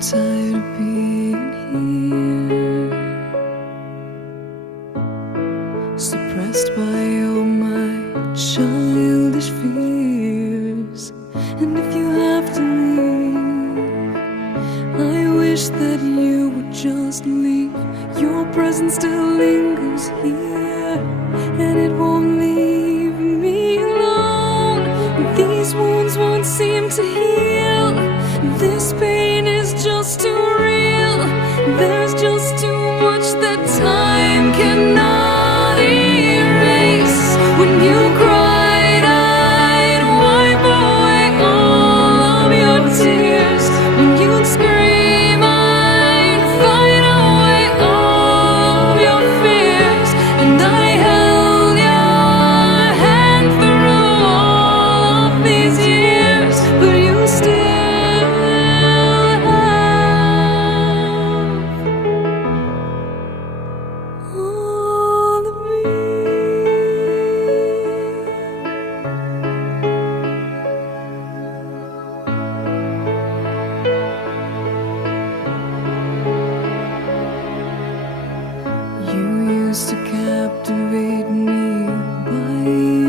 tired of being here, suppressed by all my childish fears. And if you have to leave, I wish that you would just leave. Your presence still lingers here, and it won't leave me alone. These wounds won't seem to heal. This pain is just too real. There's just too much that time cannot erase. When you cried, I'd wipe away all of your tears. When you'd scream, I'd fight away all of your fears. And I held your hand through all of these years, but you still all of me. You used to captivate me by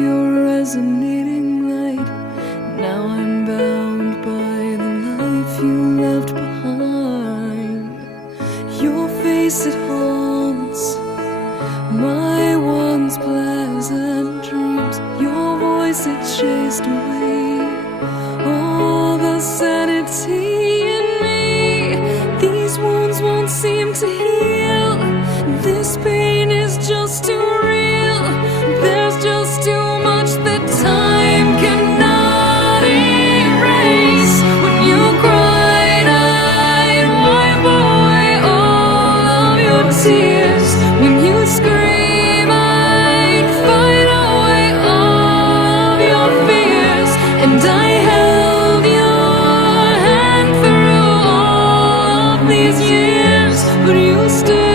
your resonating light. Now I'm bound by the life you left behind. Your face, it haunts my once pleasant dreams. Your voice, it chased away all the sanity in me. These wounds won't seem to heal. This pain is just too real. There's just too much that time cannot erase. When you cried, I'd wipe away all of your tears. When you scream, I'd fight away all of your fears. And I held your hand through all of these years, but you still